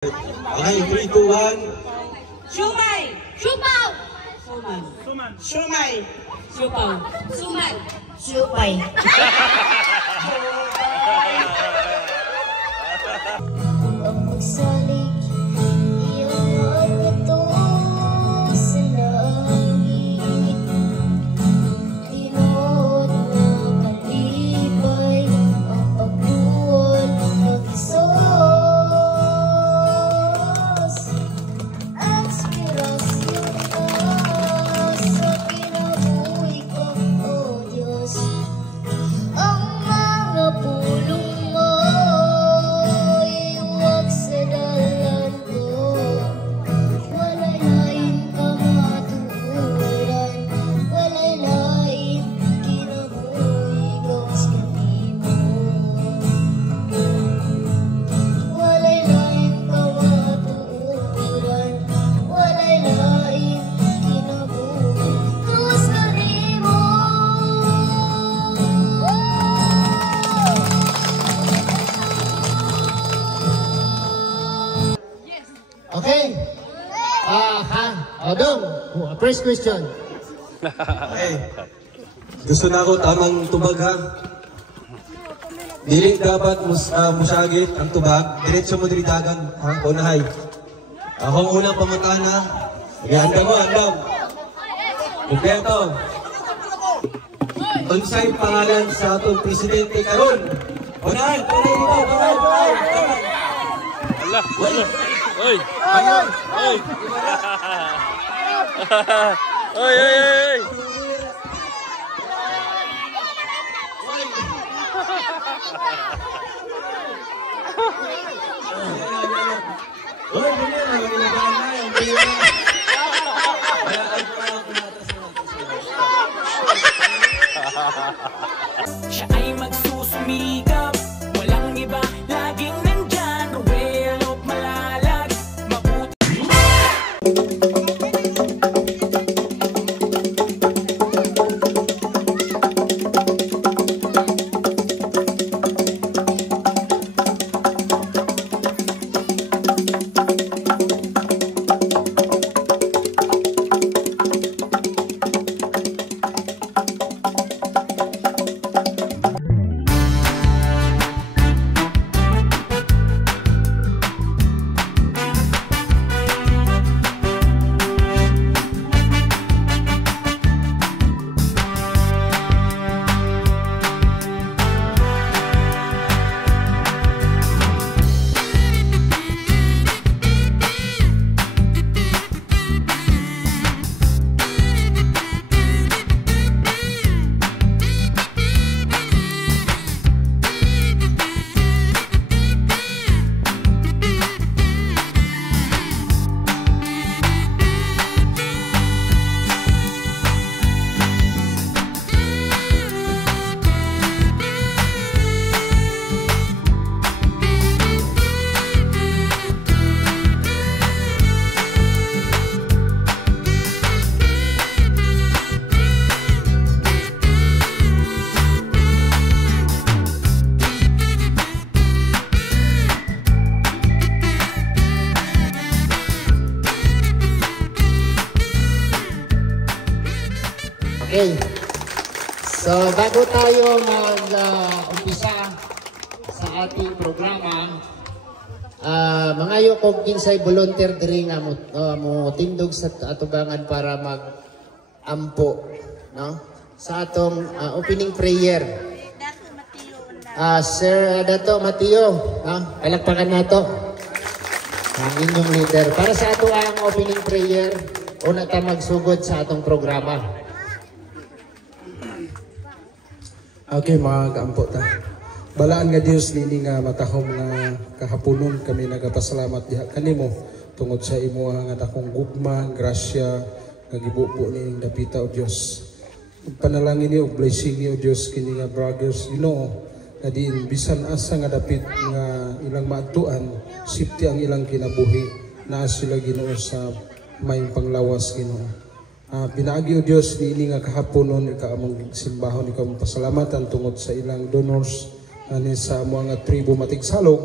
Okay, 3, 2, 1. Shumay! Siupaw! Suman. Suman. Shumay! Siupaw! Suman! Siupay. Ang magsalig, iyong magkato sa langit. Tinood na kalipay ang pagbuwan ng Isos. Inspirasyon na sa kinabuhi ko, O Diyos. Ang mga pulong mo iwag sa dalan ko. Walay lain ka matuuran, walay lain kinabuhi gawas kanimo. Walay lain ka matuuran, walay lain kinabuhi gawas kanimo. Okay. Dong, first question. Okay. Gusto na ako tamang tubag ha. Dili dapat musagit ang tubag. Diretso mo diridagan ha. Unahay. Akong unang pamutana. Sige, andam mo, andam. Kompleto. Unsay pangalan sa atong presidente karon? Unahay, unahay. Allah, Allah. Oi. Oi. Oi, oi. Siya ay magsusumikap, walang iba, laging nandyan. Ruelo, malalag, mabuti. Okay. So, bago tayo mag-umpisa sa ating programa, mangayo kong kinsay volunteer diri nga mo tindog sa atubangan para mag-ampo, no? Sa atong opening prayer. Sir Dato Mateo, palakpakan nato ang inyong leader. Para sa ato ang opening prayer, una ta magsugod sa atong programa. Okay, mga kaampo ta. Balaan nga Dios nini nga matahom nga kahaponon kami nagapasalamat diha kanimo tungod sa imo nga dakong gugma, grasya nga gibubo ning dapita o Dios. Panalangin ni og blessing ni o Dios kini nga brothers, nga diin bisan asa nga dapit nga ilang maadtuan, safety ang ilang kinabuhi, naa sila Ginoo sa may panglawas Ginoo. Pinaagi o Diyos ni ini nga kahaponon ika among simbahon ikaw pasalamatan tungod sa ilang donors ani sa mga tribo matigsalog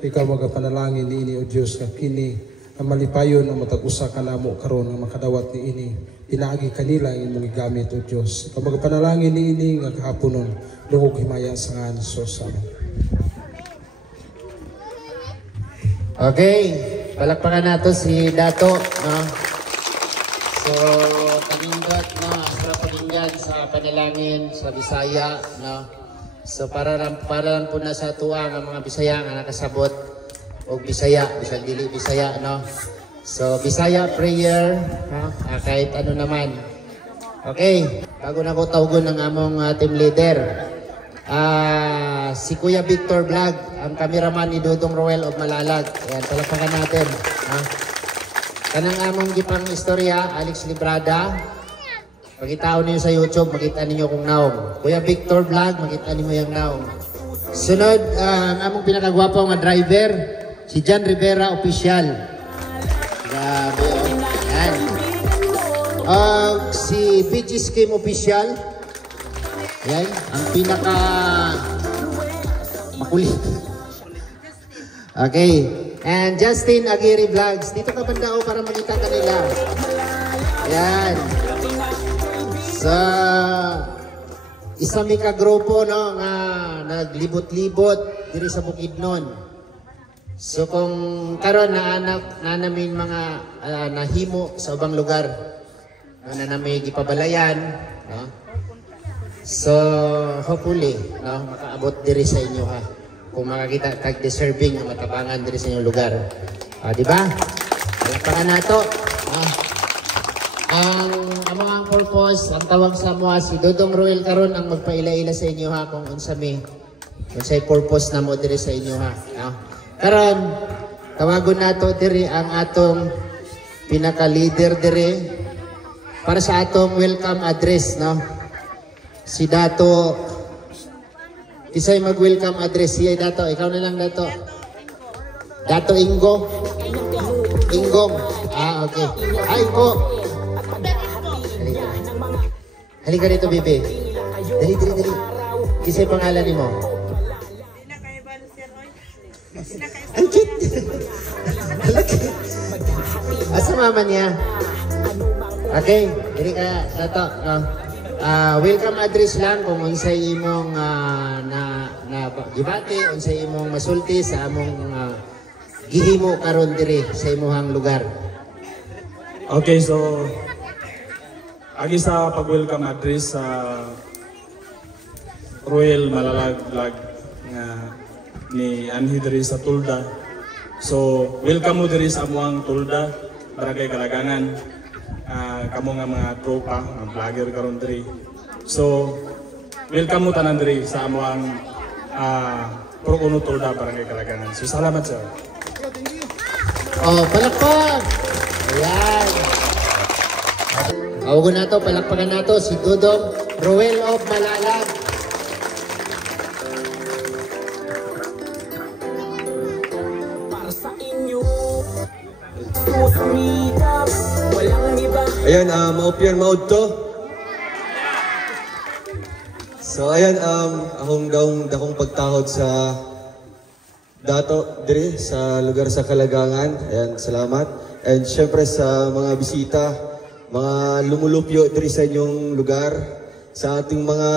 ikaw magapanalangin niini o Dios nga kini ang malipayon ang matag-usa ka namo karon nga makadawat niini pinaagi kanila ang imong gigamit o Dios. Ikaw magapanalangin niini nga kahaponon dungog himaya sa ngalan ni Jesus. Amen. Okay, palakpakan nato si Dato, no? So, kanindot, no? Sa pakinggan sa panalangin sa Bisaya, no? So, para lang po na sa tuwa ng mga Bisaya nga nakasabot o Bisaya, bisag dili Bisaya, no? So, Bisaya prayer, no? Kahit ano naman. Okay, bago na ko tawgon ng among team leader. Si Kuya Victor Vlog, ang cameraman ni Dudong Roel of Malalag. Ayan, palakpakan natin. Kanang among gipang istorya, Alex Librada. Pagkitaon niyo sa YouTube, makita ninyo kung naong. Kuya Victor Vlog, makita niyo yung naong. Sunod, ang among pinakagwapo nga driver, si John Rivera Official. Grabe, ayan. Si BG Scheme Official. Yan, ang pinaka makulit. Okay. And Justin Aguirre Vlogs. Dito ka banda para makita kanila. Yan. Sa isa mi ka grupo, no, nga naglibot-libot diri sa Bukidnon. So kung karon na namin mga nahimo sa ubang lugar na namin gipabalayan, no? So, hopefully, no, makaabot diri sa inyo, ha. Kung makakita tag-deserving ang matabangan diri sa inyong lugar. Di ba? Palakpakan nato. Ang mga purpose, ang tawag sa mga si Dudong Roel karon ang magpaila-ila sa inyo, ha, kung unsay purpose na mo diri sa inyo, ha. Karon, tawagon nato diri ang atong pinaka-leader diri para sa atong welcome address, no. Si Dato, isa'y mag-welcome address. Siya, Dato. Ikaw na lang, Dato. Dato Ingo. Ingong. Okay. Ingo. Halika dito, Bibi. Dali. Isa'y pangalan ni mo. Ang cute. Asa mama niya? Okay. Dali ka, Dato. Welcome address lang kung unsay imong na gibati, unsay imong masulti sa among gihimo karon diri sa imong lugar. Okay, so agi sa pag-welcome address sa Roel Malalag Vlog nga ni Anhi diri sa Tulda. So welcome mo diri sa among Tulda, Barangay Kalagangan. Kamo nga mga tropa, mga vlogger karon diri. So, welcome mo tanan diri sa amuang Pro Uno Tulda Barangay Kalagangan. So, salamat sir. Palakpak! Ayan. Awagon na to, palakpakan na to si Dudong Roel of Malalag. Ayan, maupyan maud to. So ayan, akong pagtahod sa Dato diri sa lugar sa Kalagangan. Ayan, salamat. And syempre sa mga bisita, mga lumulupyo diri sa inyong lugar, sa ating mga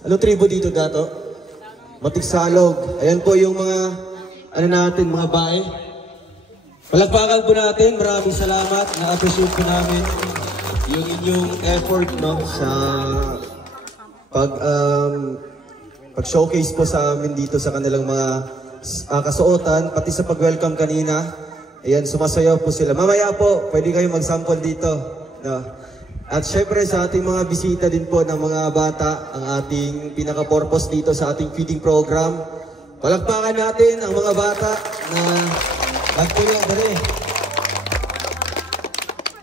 anong tribo dito, Dato? Matigsalog. Ayan po yung mga natin, mga bae. Palakpakan po natin, maraming salamat. Na-appreciate po namin yung inyong effort, no, sa pag-showcase po sa amin dito sa kanilang mga kasuotan, pati sa pag-welcome kanina. Ayan, sumasayaw po sila. Mamaya po, pwede kayo mag-sample dito. No? At syempre sa ating mga bisita din po ng mga bata, ang ating pinaka-purpose dito sa ating feeding program. Palakpakan natin ang mga bata na nagpulang dali.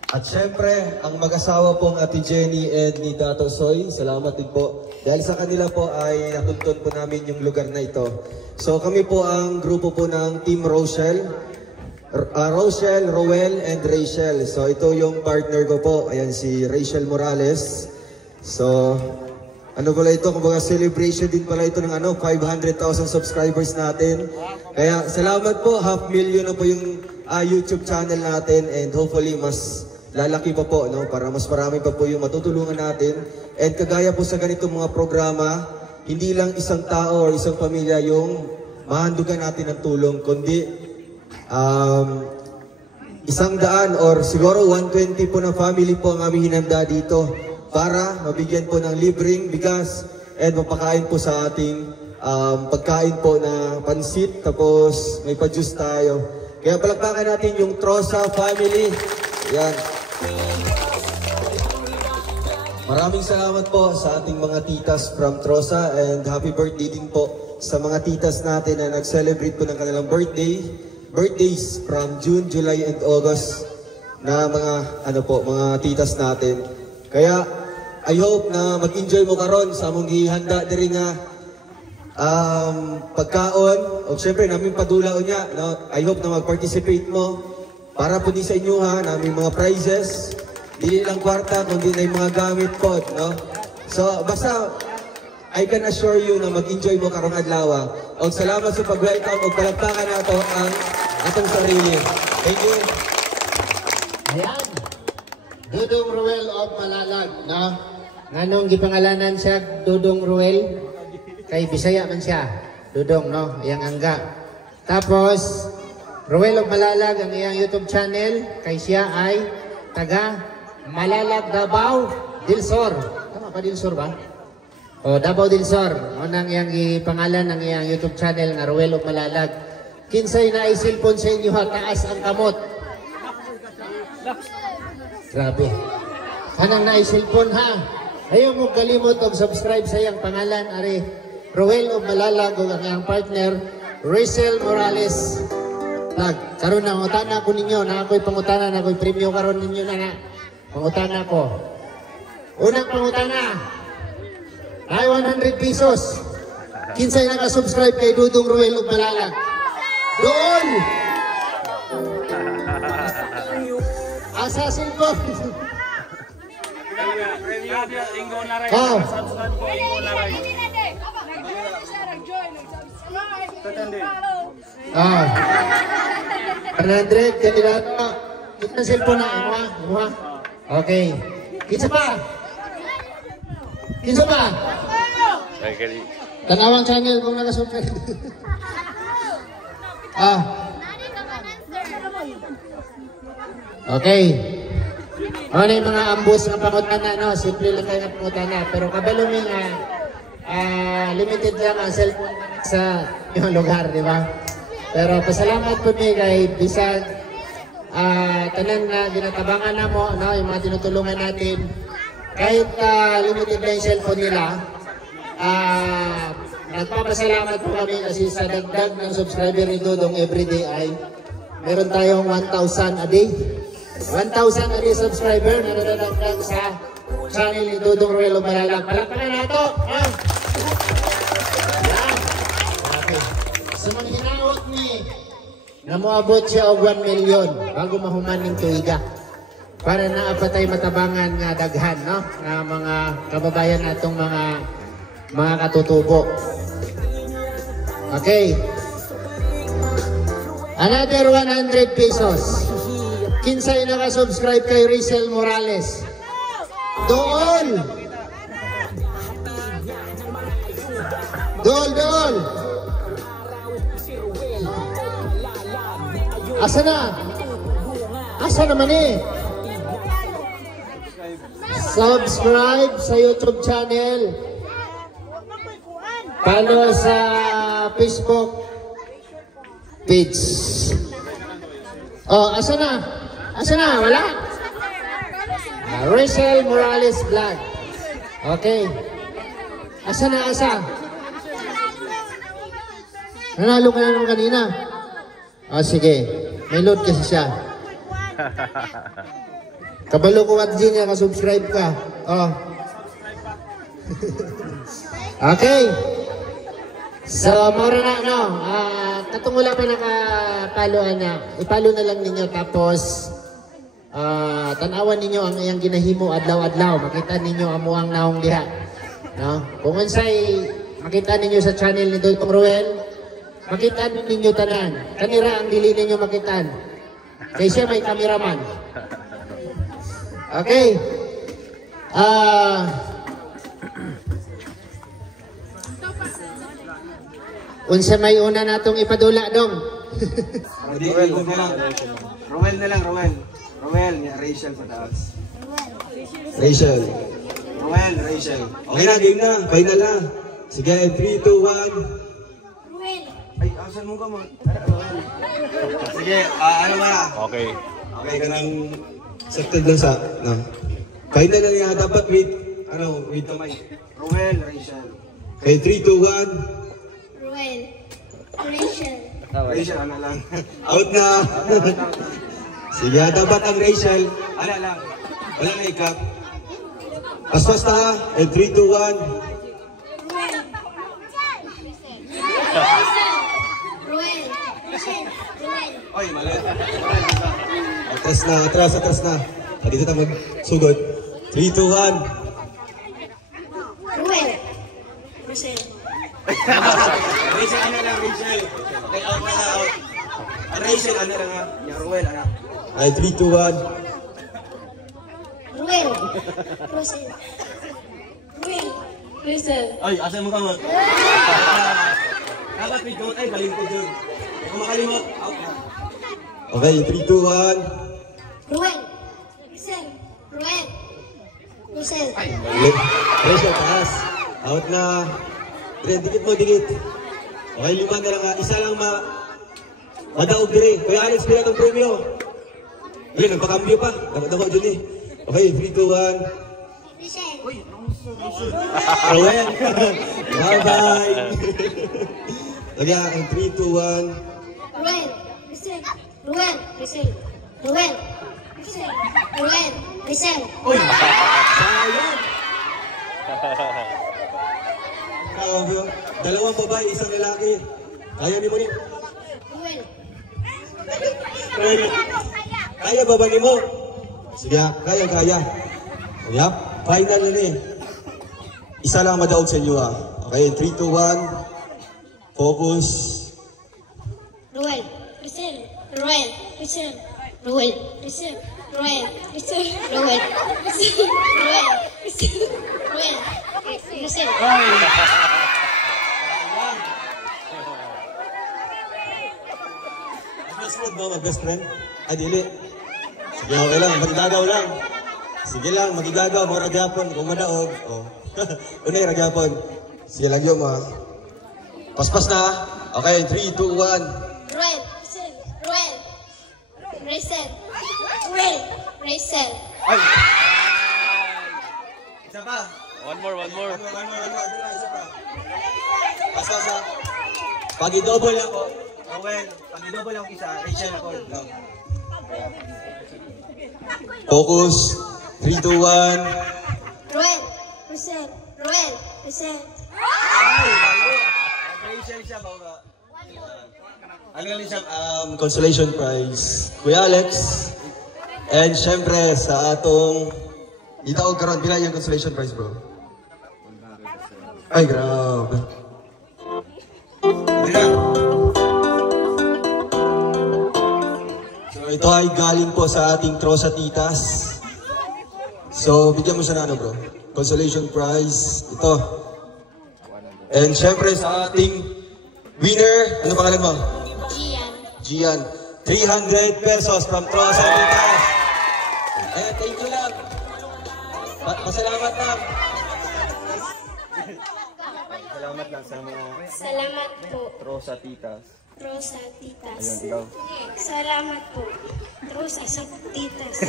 At syempre, ang mag-asawa pong Ate Jenny and ni Dato Soy, salamat din po. Dahil sa kanila po ay natuntun po namin yung lugar na ito. So kami po ang grupo po ng Team Rochelle. Rochelle, Roel, and Rachel. So ito yung partner ko po. Ayan si Rachel Morales. So, ano pala ito, kumbaga celebration din pala ito ng 500,000 subscribers natin. Kaya salamat po, 500,000 na po yung YouTube channel natin, and hopefully mas lalaki pa po, no? Para mas marami pa po yung matutulungan natin. And kagaya po sa ganitong mga programa, hindi lang isang tao o isang pamilya yung mahandugan natin ng tulong, kundi 100 or siguro 120 po na family po ang aming hinanda dito para mabigyan po ng libreng bigas and mapakain po sa ating pagkain po na pansit, tapos may pa-juice tayo. Kaya palakpakan natin yung Trosa family. Yan. Maraming salamat po sa ating mga titas from Trosa, and happy birthday din po sa mga titas natin na nag-celebrate po ng kanilang birthdays from June, July, and August na mga mga titas natin. Kaya I hope na mag-enjoy mo karon sa among gihanda diri nga pagkaon, o syempre namin padulaon niya, no? I hope na mag-participate mo para po di sa inyo namin mga prizes, dili lang kwarta kundi na yung mga gamit po, no? So basta I can assure you na mag-enjoy mo karong adlaw. Og salamat sa pag-welcome, og palakpakan nato ang atong sarili. Thank you. Ayan. Dudong Ruel of Malalag, no? Nganong gipangalanan siya Dudong Ruel? Kay Bisaya man siya. Dudong, no? Yang angga. Tapos, Ruel of Malalag ang iyang YouTube channel. Kay siya ay taga Malalag, Davao del Sur. Tama ba del Sur ba? O, Davao del Sur. O nang iyang pangalan ng iyang YouTube channel nga Ruel of Malalag. Kinsay na isilpon sa inyo ha, taas ang kamot. Grabe. Kanang na isilpon ha. Ayaw mo kalimot og subscribe sa iyang pangalan. Ari, Ruel of Malalag o ang iyang partner, Rachel Morales Vlog. Karon na, mangutana ko ninyo na ako'y pangutana na ako'y premyo karon ninyo na. Pangutana ko. Unang pangutana. Ay 100 pesos. Kinsay naka-subscribe kay Dudong Ruel of Malalag? Doon! Asasin ko. Oh. Ah. 100 kandidato. Kita cellphone na imuha. Okay. Kinsa pa? Kinsa pa? Tanawang channel kung nakasubscribe. Okay. Ano yung mga ambus ng pangutana, no? Simple lang kayo ng pangutana. Pero kabalo may limited lang ang cellphone sa yung lugar, di ba? Pero pasalamat po niya kay bisag tanan na ginatabangan na mo, no? Yung mga tinutulungan natin. Kahit limited lang yung cellphone nila, nagpapasalamat po kami kasi sa dagdag ng subscriber ni Dudong everyday ay meron tayong 1,000 a day. 1,000 a day subscriber na nadadagdag sa channel ni Dudong Ruel of Malalag. Palakpakan na ito! Okay. So mga hinawag ni na moabot siya og 1 million bago mahuman ng tuiga para naapatay matabangan nga daghan, no? Nga mga kababayan natong mga katutubo. Okay. Another 100 pesos. Kinsay naka-subscribe kay Rachel Morales? Dool! Dool! Asa na? Asa naman eh? Subscribe sa YouTube channel. Follow sa Facebook page. Oh, asa na? Asa na? Wala? Rachel Morales Vlog. Okay. Asa na? Asa? Nanalo ka na nung kanina. Oh, sige. May load kasi siya. Kabalo ko at niya, kasubscribe ka. Oh. Okay. So, mora na, no? Katong wala pa nakapaloan na, ipalo na lang ninyo. Tapos, tanawan ninyo ang iyang ginahimo adlaw-adlaw. Makita ninyo amuang naong diha. No? Kung unsay makita ninyo sa channel ni Dr. Ruel, makita ninyo tanan. Kanira ang dili ninyo makitaan. Kaya siya may cameraman. Okay. Unsa may una natong ipadula dong? Roel na lang, Roel. Roel, Rachel sa taas. Rachel. Roel, Rachel. Okay na, game na. Final na. Sige, 3, 2, 1. Ruel. Ay, asan mo ka mo? Sige, ano ba? Okay. Okay ka nang accepted lang sa, no? Final na niya, dapat with kamay. Roel, Rachel. Okay, 3, 2, 1. Ruel. Rachel. Rachel, ano lang. Out na. Sige, dapat ang Rachel. Ano lang. Wala na ikap. Paspas na. And 3, 2, 1. Ruel. Rachel. Ruel. Oy, mali. Atras na, atras na. Dito tayo magsugod. 3, 2, 1. Ruel. Rachel. Rachel, ano lang, Rachel. Okay, out na, out. Ang Rachel, ano lang ha. Yung Ruel, ano. Ay, 3, 2, 1. Ruel. Rachel. Ruel. Rachel. Ay, asan mo ka mo? Dapat may goat, ay, balingkod yun. Kung makalimot, out na. Okay, 3, 2, 1. Ruel. Rachel. Ruel. Rachel. Rachel, taas. Out na. Dikit mo, dikit. Okay, 5 na lang ha. Isa lang madaog dire. Kuya Alex, pila itong premyo. Ayun, nagpakambyo pa. Dapat dyan eh. Okay, 3, 2, 1. Rachel. Roel. Bye-bye. Okay, 3, 2, 1. Ruel. Rachel. Ruel. Rachel. Ruel. Rachel. Ruel. Rachel. Uy! Sayang! Dalawang babae, isang lalaki. Kaya ni mo ni? Ruel. Kaya ba ni mo? Sige, kaya. Yep, final na ni. Isa lang madaog sa inyo ha. Okay, 3, 2, 1. Focus. Ruel. Rachel. Ruel. Rachel. Ruel. Rachel. Ruel. Rachel. Ruel. Rachel. Ruel. Rachel. Ruel. Rachel. Best friend mo, mag-best friend? Ay, dili. Sige, okay lang, magigagaw lang. Sige lang, magigagaw, mga ragyapon, kung madaog. Oh. Unay, ragyapon. Sige lang yun, ha. Paspas na, ha. Okay, 3, 2, 1. Ruel. Rachel. Ruel. Rachel. Ruel. Rachel. Ay! Isa pa. One more. One more. Isa pa. Paspas, ha. Pag-i-double ako. Roel, pag-i-double ako isa, Rachel ako. No. Focus. 3, 2, 1. Ruel. Rachel. Ruel. Rachel. Rachel siya ba? Ano lang siya, consolation prize. Kuya Alex. And syempre sa atong dito ako karon bila yung consolation prize, bro. Ay, grabe. So ito ay galing po sa ating Trosa Titas. So bigyan mo siya na ano, bro. Consolation prize. Ito. And syempre sa ating winner, ano pangalan mo? Gian. 300 pesos from Trosa Titas. Eh, thank you lang. Pasalamat lang. Salamat lang sa mga Salamat po. Trosa Titas. Rosa Titas. Ayun, ikaw. Salamat po. Rosa sa Titas.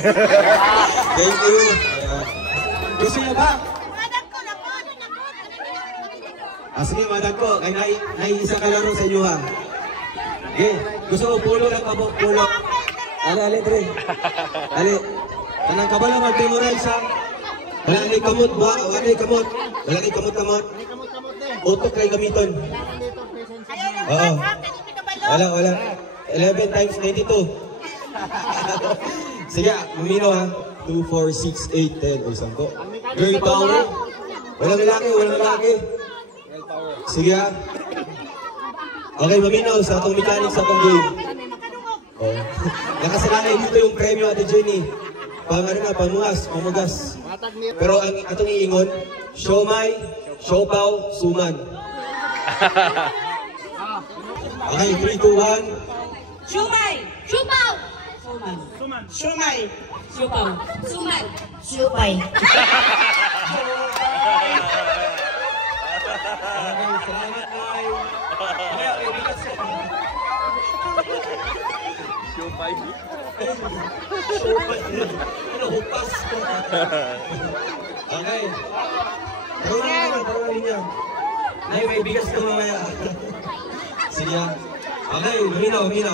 Thank you. Gusto niyo ba? Sige, madam ko. Ay, naiisa ka lang sa inyo ha. Okay. Gusto ko pulo lang pa po. Pulo. Ali, Dre. Ali. Kanang kabala mag-memorize ha. Wala na'y kamot ba? Wala na'y kamot. Wala na'y kamot-kamot. Utok kay gamiton. Oo. Wala. 11 times 92. Sige, mamino ha. 2, 4, 6, 8, 10. O, 10. Girl power. Walang lalaki. Sige ha. Okay, maminaw sa atong mechanics sa atong game. Oh. Nakasalalay dito yung premyo Ate Jenny. Pamugas. Pero ang atong iingon, siomay, siopaw, suman. Okay, 3, 2, 1. Siomay. Siopaw. Suman. Siomay. Siopaw. Suman. Siupay. Okay, salamat Nay. Siopay. Ano, hupas ko. Okay. Tarunan niya. Nay, may bigas ka mamaya. Sige. Okay, minaw. Okay,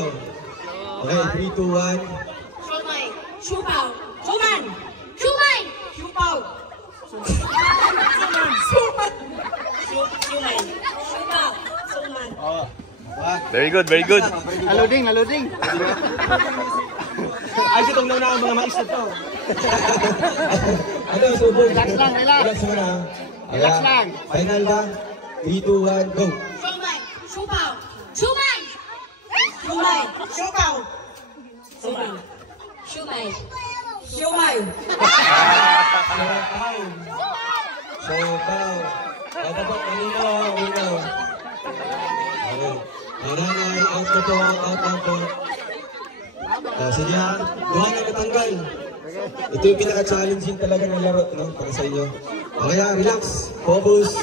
3, 2, 1. Siomay. Siopaw. Suman. Siomay. Siopaw. Suman. Siomay. Siopaw. Suman. Very good. Naluding. Ay, itong nauna ang mga mais na to. Ano, subok? Relax lang. Relax muna. Relax lang. Final ba? 3, 2, 1, go. Siomay. Siopaw. Suman. Siomay. Siopaw. Suman. Siomay. Siomay. Siopaw. Dapat kanino. Okay. Nanay, out na po. Sige ha, duha na natanggal. Ito yung pinaka-challenging talaga na laro, no? Para sa inyo. Okay ha, relax, focus.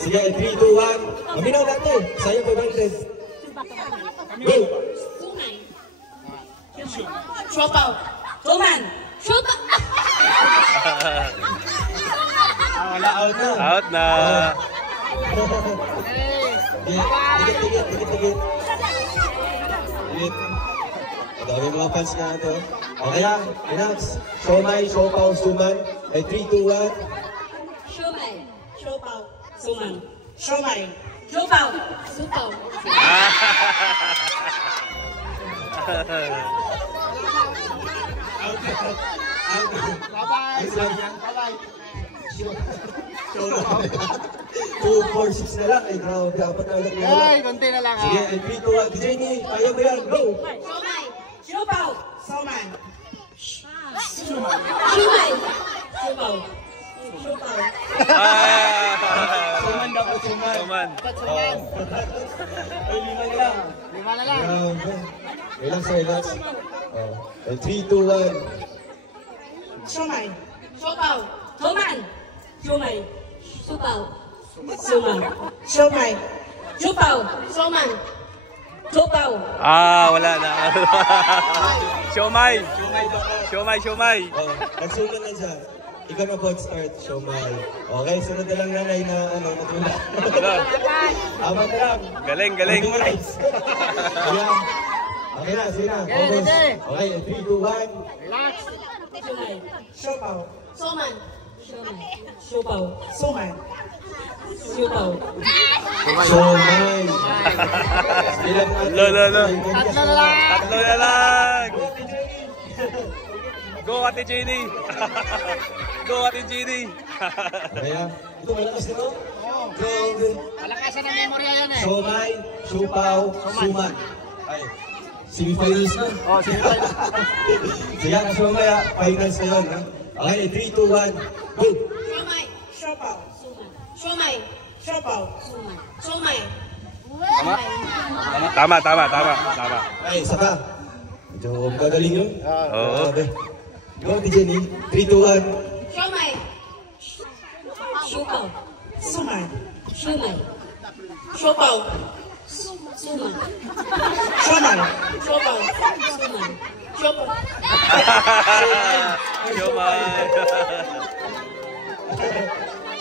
Sige, 3, 2, 1. Maminaw natin, sayang 500. Go! Sumay. Siopaw. Suman. Siopaw. Wala, out na. Out na. Tigit. Dami mga fans na ito. Okay ha, relax. Siomay, siopaw, suman. Ay, 3, 2, 1. Siomay. Siopaw. Suman. Siomay. Siopaw. Supaw. Bye-bye. 2, 4, 6 na lang. Ay, grabe. Apat na ulit na lang. Ay, konti na lang. Sige, ay 3, 2, 1. Jenny, kaya mo yan. Go! Siomay. Siopaw. Suman. Siomay. Siopaw. Suman dapat suman. Suman. Ay, 5 na lang. 5 na lang. Grabe. Relax. Ay, 3, 2, 1. Siomay. Siopaw. Suman. Siomay. Supaw. Suman. Siomay. Siopaw. Suman. Supaw. Wala na. Siomay. Nagsuman na siya. Ikaw na po start, siomay. Okay, sunod na lang nanay na matula. Apat na lang. Galing. Memorize. Ayan. Okay na, sige na. Focus. Okay, 3, 2, 1. Relax. Siomay. Siopaw. Suman. Siomay. Siopaw. Suman. Siopaw. Siomay. Lo. Tatlo na lang. Go, Ate Jenny. Kaya, ito malakas nito. Grabe. Malakasan ng memorya yan eh. Siomay, siopaw, suman. Ay, semifinals na. Semifinals. Sige, kasi mamaya, finals na yun. Okay, 3, 2, 1, go! Siomay. Siopaw. Suman. Siomay. Siopaw. Suman. Siomay. Tama. Ay, isa pa. Medyo gagaling yun. Oo. Grabe. Go, Ate Jenny. 3, 2, 1. Siomay. Siopaw. Suman. Siomay. Siopaw. Suman. Siomay. Siopaw. Suman. Siopaw. Siomay.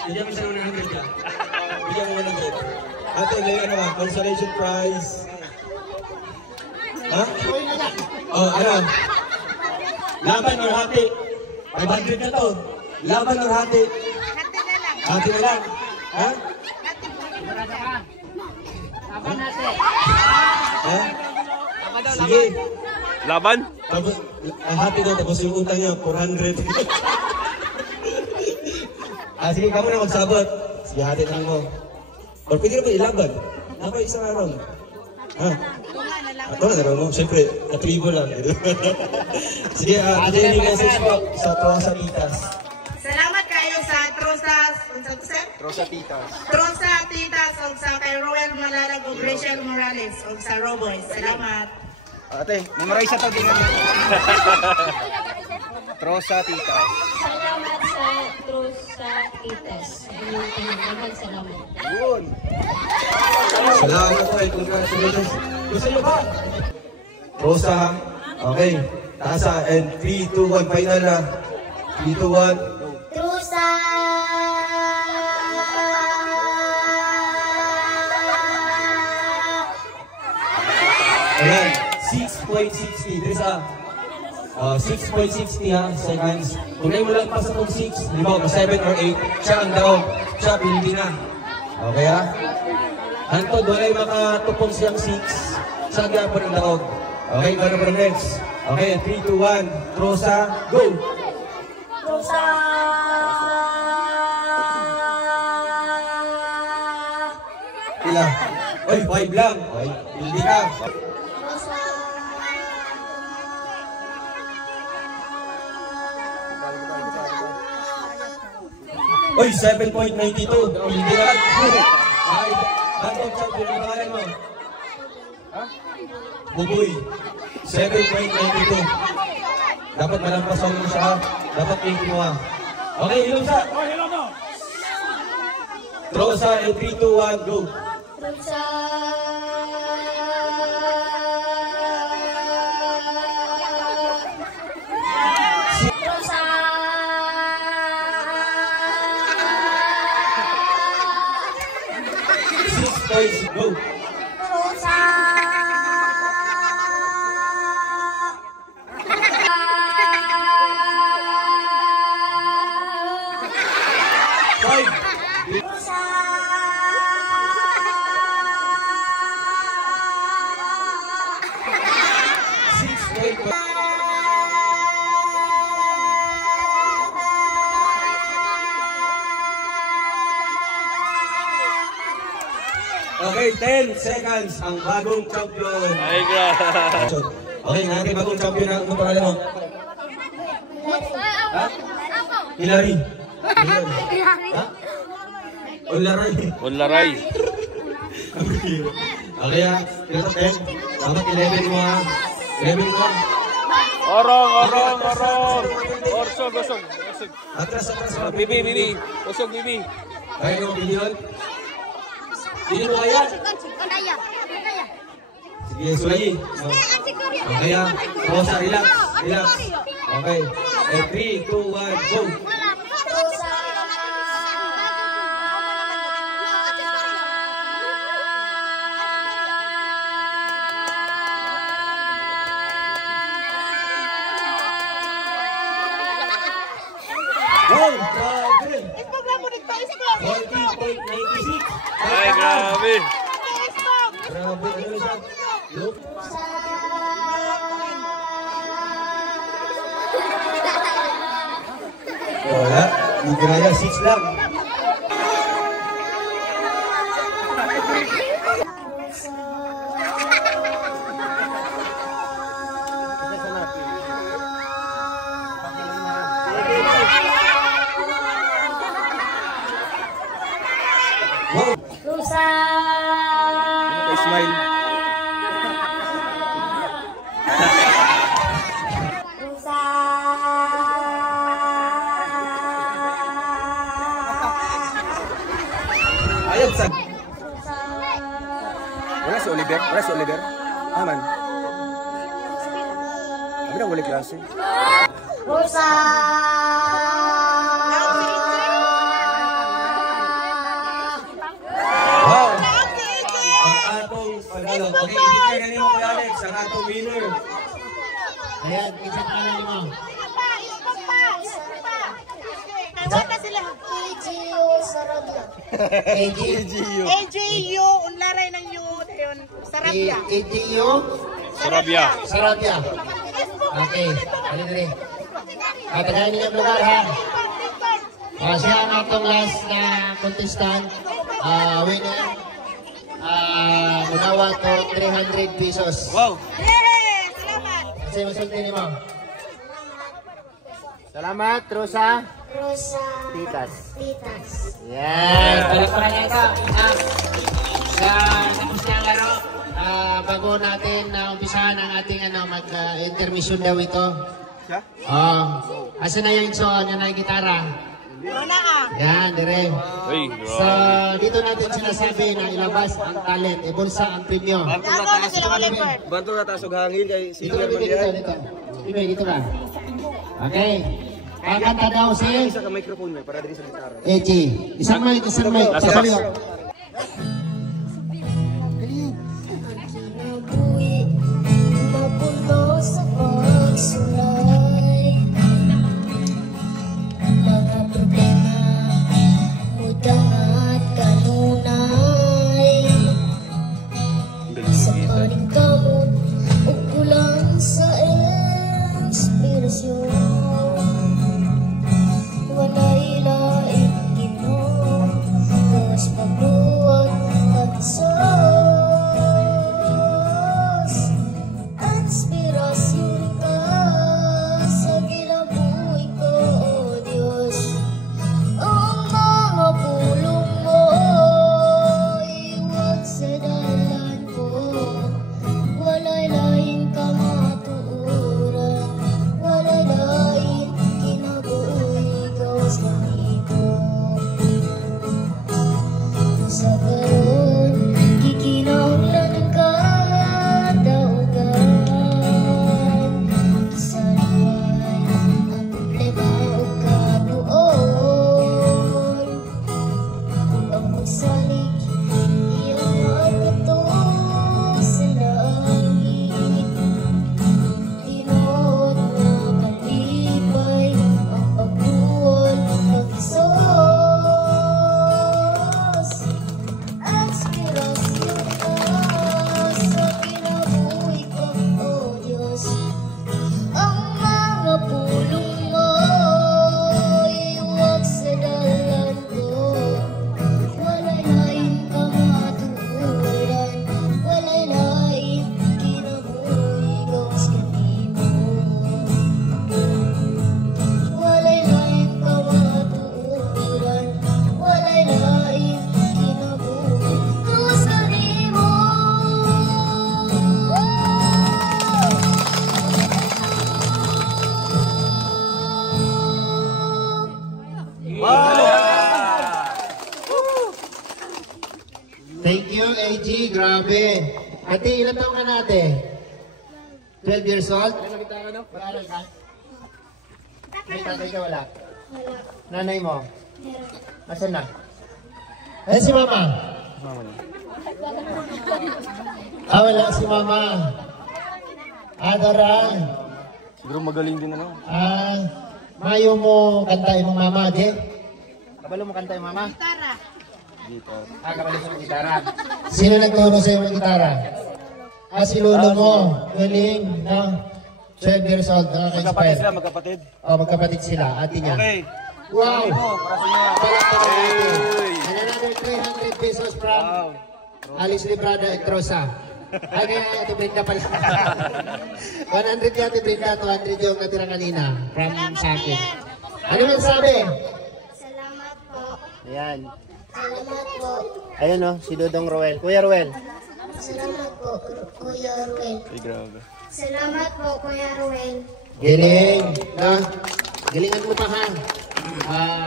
Bigyan mo siya ng 100 ka. Bigyan mo 100. Ate, may ano ba? Consolation prize. Ha? Ano? Laban or hati? 500 na to. Laban or hati? Hati na lang. Ha? Laban natin. Ha? Sige. Laban? Tapos, hati daw, tapos yung utang niya, 400. Sige, kamu na magsabot. Sige, hatin lang mo. Or pwede na ba ilaban? Napa isang araw. Ha? Ito na naman mo. Siyempre, katribo lang. Sige, Jenny, message po sa Trosa Titas. Salamat kayo sa Trosas. Trosa Titas. Trosa Titas o sa kay Roel Malalag o Rachel Morales o sa Roboy. Salamat. Ate, memorize sa tawagin namin. Trosa Titas. Salamat sa Trosa Titas. Salamat. Yun. Salamat po. Congratulations. Gusto nyo ba? Trosa. Okay. Tasa. And 3, 2, 1. Final na. 3, 2, 1. Trosa! Ayan. 6.60. Trisa. 6.60 ha. Seconds. Kung na mo lang pa sa itong 6, di ba? 7 or 8. Siya ang daog. Siya, pinili na. Okay ha? Hantod, wala'y makatupong siyang 6. Siya ang gapon ang daog. Okay, gano'n pa next. Okay, 3, 2, 1. Trosa, go! Trosa! Pila? Oy, 5 lang. Oy, hindi ka. Oy, 7.92. Hindi ka. Ay, hantod champion. Ang pangalan mo? Ha? Buboy. 7.92. Dapat malampasan mo siya ha. Dapat yung kinuha. Okay, ilong sa. Trosa, 3, 2, 1, go. Trosa! Trosa! Go. Trosa! Okay, 10 seconds ang bagong champion. Ay, grabe. Okay, natin bagong champion na. Ano pangalan mo? Ha? Hilary. Ha? Olaray. Olaray. Okay ha, ito 10. Dapat 11 mo ha. 11 mo. Orong. Orsog. Atras. Bibi. Usog, bibi. Kaya nyo bilihan? Hindi mo kaya? Sige, Sulayi. Okay ha. Rosa, relax. Okay. 3, 2, 1, go. Grabe! 40.96. Ay, grabe. Grabe, ano siya? Look. Wala, hindi ko na 6 lang. Trosa! Smile. Trosa! Ayun, sa... Wala si Oliver? Aman. Abi na wala klase. Trosa! Wow! Ang atong panalo. Okay, ibigay na niyo kay Alex, ang atong winner. Ayan, isa pa lang mo. AGU Sarabia. AJU, unlaray ng U, yun, Sarabia. AGU Sarabia. Okay, dali. Tagayin niyo ang lugar ha. Siya ang atong last na contestant, winner. Munawa to 300 pesos. Wow! Yes! Salamat! Kasi masulti ni mo. Salamat, Rosa. Rosa. Titas. Titas. Yan, balik pa na ito. Sa tapos na laro, bago natin umpisahan ang ating mag-intermission daw ito. Siya? Asa na yung iso, yun na yung gitara. Yan, dire. Uy, So, dito natin sinasabi na ilabas ang talent, ibulsa ang premyo. Banto na taas og hangin kay Dito ka, dito. Dito ka. Okay. Kakanta daw si Isa ka microphone mo para diri sa gitara. Echi. Isang mic. Sa kaliwa. Kinabuhi, mapuno sa pagsulay. Mga problema, mudang at kanunay. Sa paning kamot, o kulang sa inspirasyon. Wala'y laing Ginoo, gawas pagbuhat at Diyos. Inspirasyon ka sa ginabuhi ko, O Diyos. Ang mga pulong mo, iwag sa dalan ko. Wala'y laing kamatuoran, wala'y laing kinabuhi, gawas ganito. Sa karon, gikinahanglan ka daugan. Kisaliway ang problema o kabuon. Ang pagsalig, iyong magkatong sa langit. Tinood na kalipay ang pagbuon ng Isos. Inspirasyon ka sa kinabuhi ko, O Diyos. Ang mga pulong mo, iwag sa dalan ko. Wala'y laing kamatuoran, wala'y laing kinabuhi, gawas kanimo. Wala'y laing kamatuoran, wala'y laing kinabuhi, gawas kanimo. Thank you, AG. Grabe. Ate, ilan taon ka na, ate? 12 years old? Pag-aaral ka? May tatay ka, wala? Nanay mo? Asan na? Ayan si mama? Wala si mama. Adara. Siguro magaling din ano. Mayo mo kantain mong mama, di? Kabalo mo kantain mama? Tara. Kabalo mo gitara. Sino nagturo sa'yo ng gitara? Si lolo mo. Galing, no? 12 years old, Magkapatid nakaka-inspire. sila, magkapatid. Magkapatid sila, ate niya. Okay. Wow! Para sa mga. And another 300 pesos from Alice Librada and Rosa. Ay, kaya Ate Brenda pala. 100 yung Ate Brenda, 200 yung natira kanina from sa akin. Ano man sabi? Salamat po. Ayan. Salamat po. Ayun o, si Dodong Roel. Kuya Roel. Salamat po, Kuya Ruel. Ay, grabe. Salamat po, Kuya Ruel. Galing. No? Galingan mo pa ha.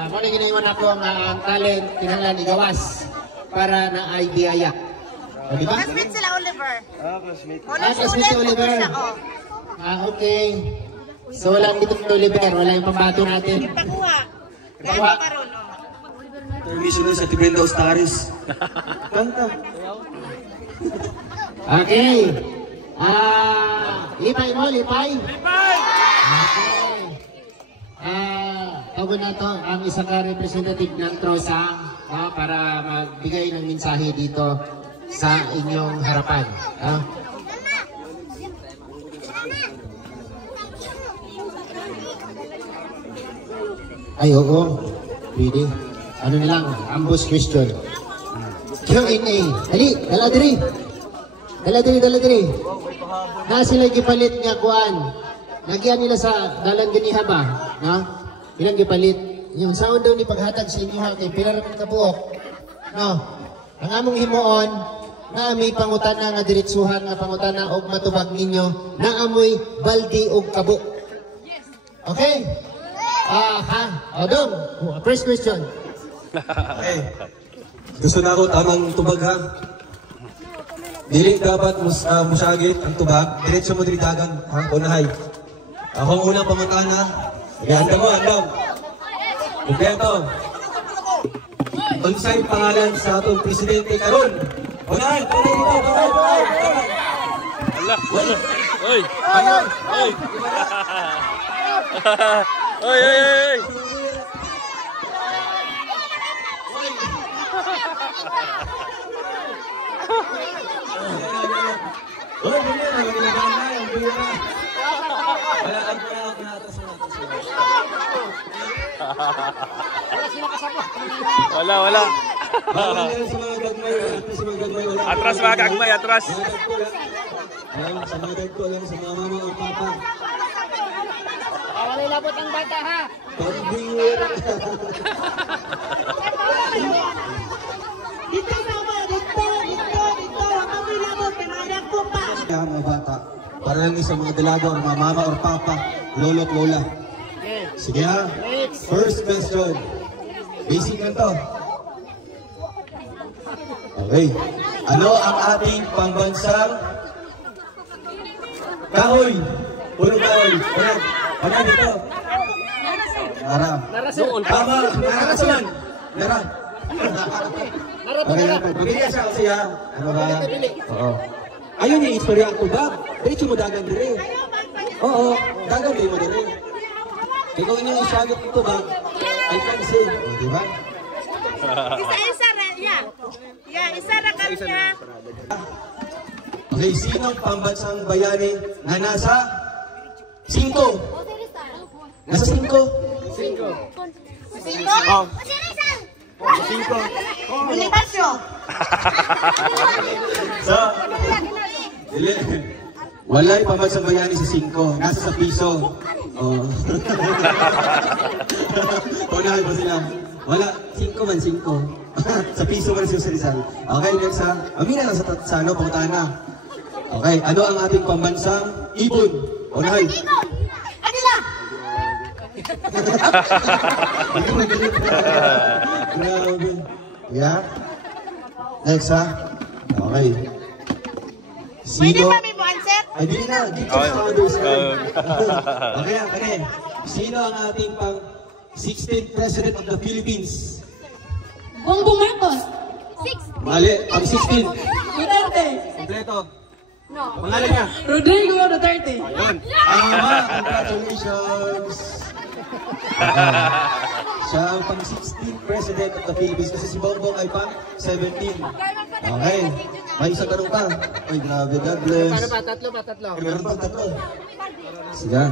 Kung ginawa ako ang talent, kinanglan igawas para na ay biyaya. Di ba? Classmate sila, Oliver. Classmate. Classmate si Oliver. Okay. So wala dito si Oliver, wala yung pambato natin. Takuha. Takuha. Kaya pa ron, oh. Permission na sa Tibenda Ostaris. Kanta. Okay. Lipay mo, lipay. Lipay! Okay. Tago na to ang isang representative ng Trosang para magbigay ng mensahe dito sa inyong harapan. Ay, oo. Ready? Ano na lang, ambush question. Q&A. Dali, dala diri. Dala diri. Na sila gipalit nga kuan. Nagyan nila sa dalan ganiha ba? No? Ilang gipalit. Yung sound daw ni paghatag sa inyo ha, kay pila ra ka buok. No. Ang among himuon, na may pangutana nga diretsuhan nga pangutana og matubag ninyo na amoy baldi og kabo. Okay? Dong, first question. Okay. Gusto na ako tamang tubag ha. Dili dapat musagit ang tubag. Diretso mo diri dagan ha. Unahay. Ako ang unang pangutana. Ganda mo, andam. Kompleto. Unsay pangalan sa atong presidente karon? Unahay, unahay. Allah. Oy. Oy. Oy. Wala. Atras mga kagmay, atras. Sa mga dagko lang sa mga mama o papa. Wala labot ang bata ha. Pambira. Dito sama, dito. Kami labot, kinayak ko pa. Kaya mga bata, para lang sa mga dalaga o mga mama o papa, lolo at lola. Sige ha. First question. Basic lang to. Okay. Ano ang ating pambansang kahoy? Puro kahoy. Ano dito? Nara. Tama. Narasan. Nara. Okay. Pagkita siya kasi ha. Ano ba? Oo. Ayun yung istorya ang tubag. Diretso mo dagan dire. Oo. Dagan din mo dire. Kaya kung inyong isagit ng tubag, ay kansin. O, diba? Isa na, isa na kami ha. Okay, sinong pambansang bayani na nasa 5? Nasa 5? 5. Oh. 5. Bonifacio. So, walay pambansang bayani sa 5. Nasa sa piso. Oh. Unahan mo sila. Wala, 5 man, 5. Sa piso man siya sa Rizal. Okay, next ha. Amina lang sa ano, pangutana. Okay, ano ang ating pambansang ibon? Unahan. Agila. Yeah. Next ha. Okay. Pwede pa may mo answer? Ay, di na. Dito sa others. Okay, okay. Sino ang ating pang 16th President of the Philippines? Bongbong Marcos. Mali, ang 16th. Duterte. Kompleto. No. Pangalan niya? Rodrigo Duterte. Ayun. Congratulations. Siya ang pang 16th President of the Philippines kasi si Bongbong ay pang 17. Okay. May isang tanong pa. Ay, grabe, God bless. Ano ba? Tatlo. Meron pang 3. Sige.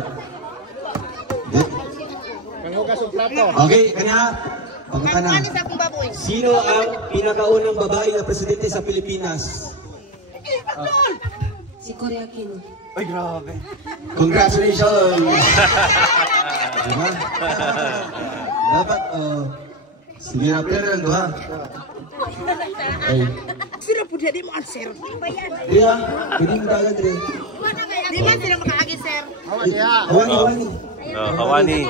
Panghugas ng plato. Okay, kanya. Pagkakana. Sino ang pinakaunang babae na presidente sa Pilipinas? Si Korea Kim. Ay, grabe. Congratulations! Diba? Dapat, sige na, pero nando ha. Ay. Sino po di mo answer? Di ha? Pwede mo dagat rin. Di man sila makaagi, sir. Hawani. Hawani.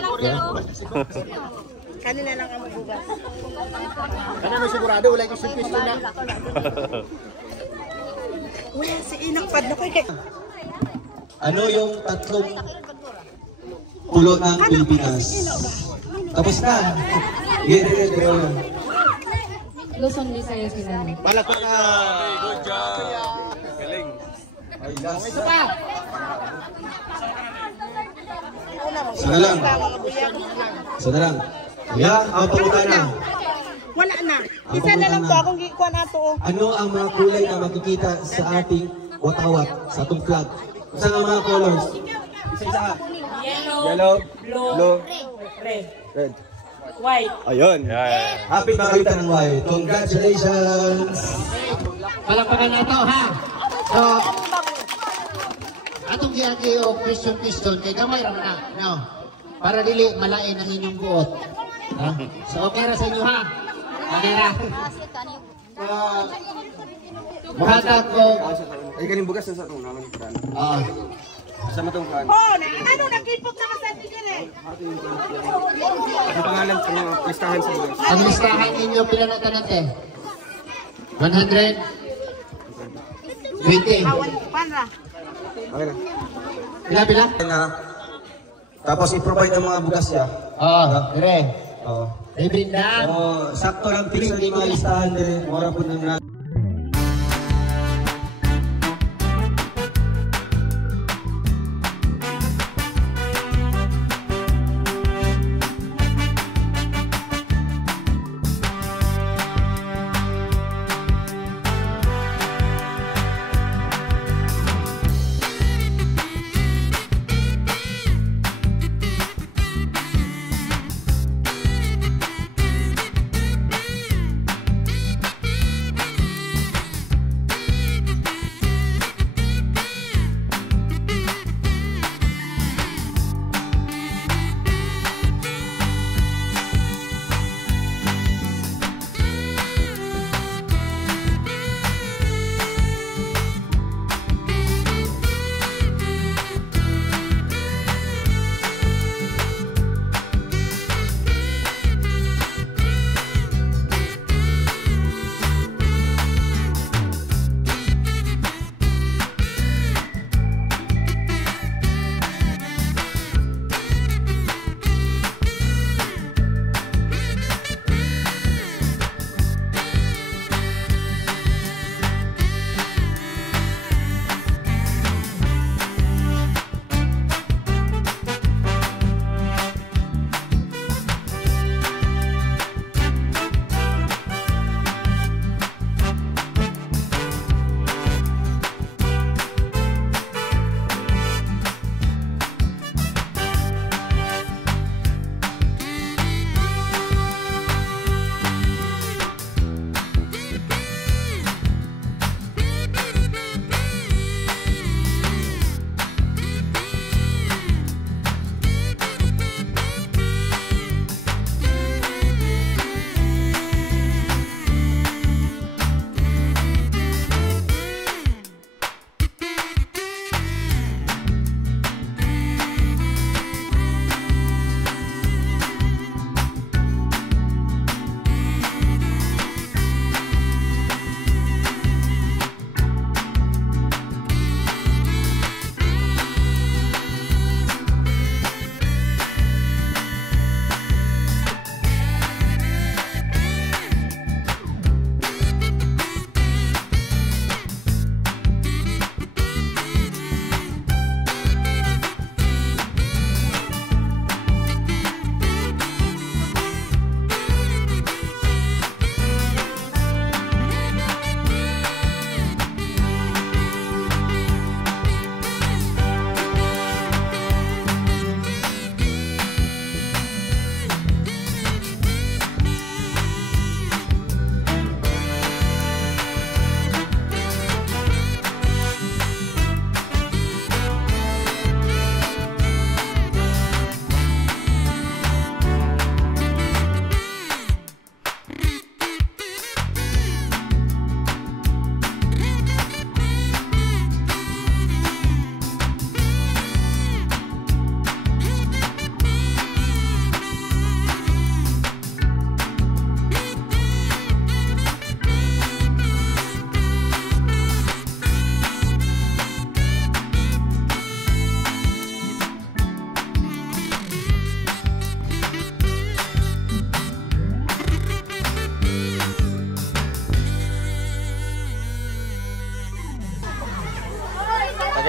Kanina lang ang mabugas. Kanina may sigurado, wala yung sipis na. Uy, si Inang Padlo kayo. Ano yung 3 pulo ng Pilipinas? Tapos na. Dire. Luzon, Visayas, Mindanao. Palakpak na. Good job. Galing. Ay, last. Isa pa. Sana lang. Sana lang. Yeah, ang pangutana. Wala na. Isa na lang to akong gikuha na to. Ano ang mga kulay na makikita sa ating watawat, sa atong flag? Saan ang mga colors? Isa-isa. Yellow, blue, red. White. Ayun. Yeah. Happy makakita ng white. Congratulations! Palakpakan na ito, ha? So, atong giyagi o question kay gamay ram na, no? Para dili malain ang inyong buot. Ha? So, okay ra sa inyo, ha? Okay ra. Mahatag ko. Ay, galing bugas na sa itong naman. Sa matong kan. Oh, ano nakipot sa masabi dire? Ang pangalan sa mga listahan sa bugas. Ang listahan ninyo, pila na tanate? 100? 20? Para. Okay na. Pila? Tapos i-provide ang mga bugas niya. Dire. Oo. Ibrinda. Sakto lang fix ang mga listahan din. Mura po nang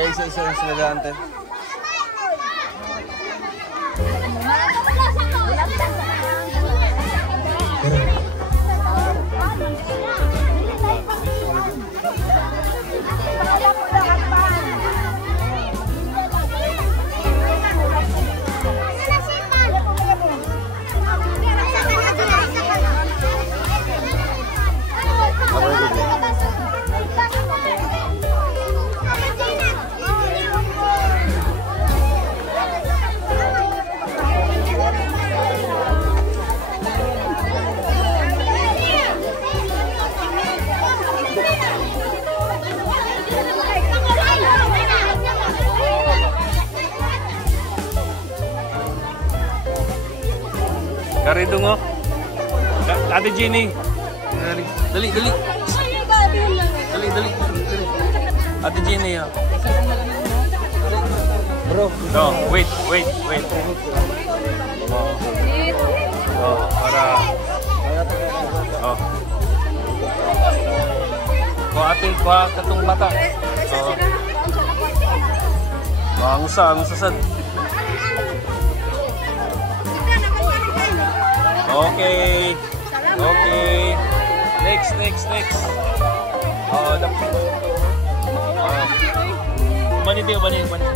Isa-isa yung estudyante. Karidungo. Ate Jenny. Dali. Dali. Ate Jenny, oh. Bro. No, wait. Para... ating katong mata. Ang sad. Okay. Next. Manit.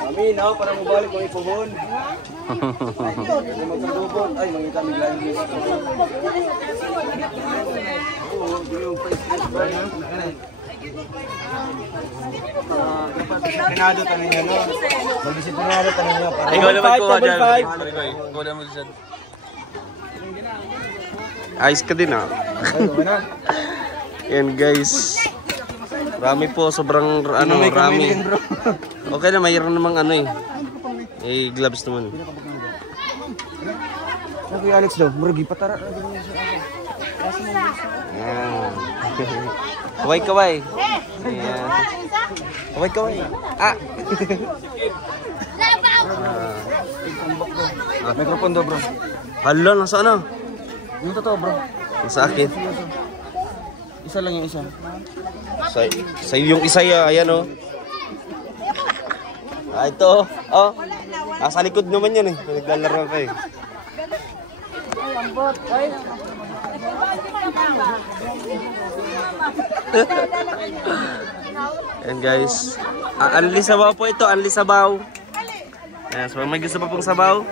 Amin, no? Para mabalik mga ipubon. Magkadubon. Ay, mga kami lagi. Oo, yung pa-stress ba yun? Disiplinado tayo niya, no? Mag-disiplinado tayo niya. Ikaw naman kuha dyan. Ikaw naman dyan. Ayos ka din ah. Yan guys. Rami po, sobrang rami. Okay na, mayroon namang ano eh. Eh, gloves naman. Kuya Alex daw, muragi patara. Kaway-kaway. Ayan. Kaway-kaway. Ah! Microphone daw, bro. Hala, nasa ano? Yung totoo, bro. Nasa akin. Isa lang yung isa. Sa yung isa ya, ayan oh. Ah, ito oh. Nasa likod naman yan eh. Naglalaro pa eh. Ayan guys. Anli sabaw po ito, anli sabaw. Ayan, so may gusto pa pong sabaw.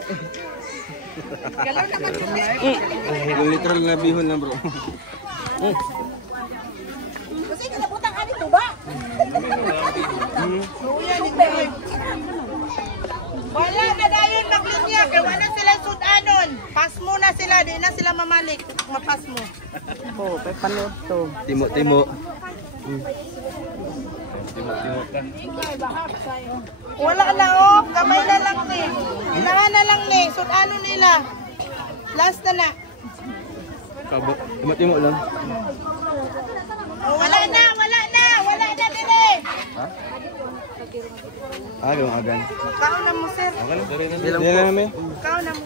Yung literal na bihon na, bro. Kasi kinabutang ani to ba? Wala na dayon maglinya kay wala sila sudanon. Pas mo na sila, di na sila mamalik. Mapas mo. Oh, pay panood to. Timo. Wala na oh, kamay na lang ni. Kailangan na lang ni sudanon nila. Last na. Kabo. Timo lang. Oh, wala na dili. Ha? Agam agan. Kaon na mo sir. Hindi lang po. Kaon na mo.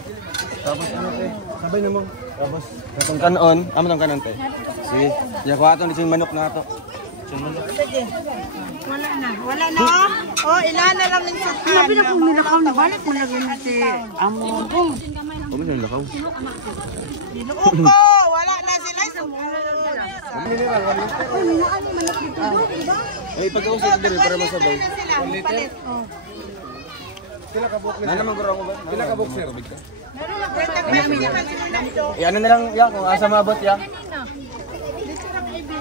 Tapos ano te? Sabay na mo. Tapos katong kanon, amo tong kanon te. Sige. Ya ko aton dising manok na ato. Sige. Wala na oh. Oh, ilan na lang ng sudan. Sabi na kung nilakaw na balik mo na rin si amo. Obo sa lakaw. Dinuo ko, wala na sila Ay pag-usap dire para masabay. palit. Oh. Na naman guro ko ba? Pila ka boxer big ka? Meron Ano na lang ya kung asa maabot ya.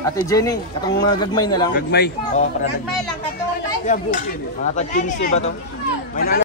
Ate Jenny, katong mga gagmay na lang. Gagmay. Oh, para May lang katulad. mga tag 15 ba to? May nana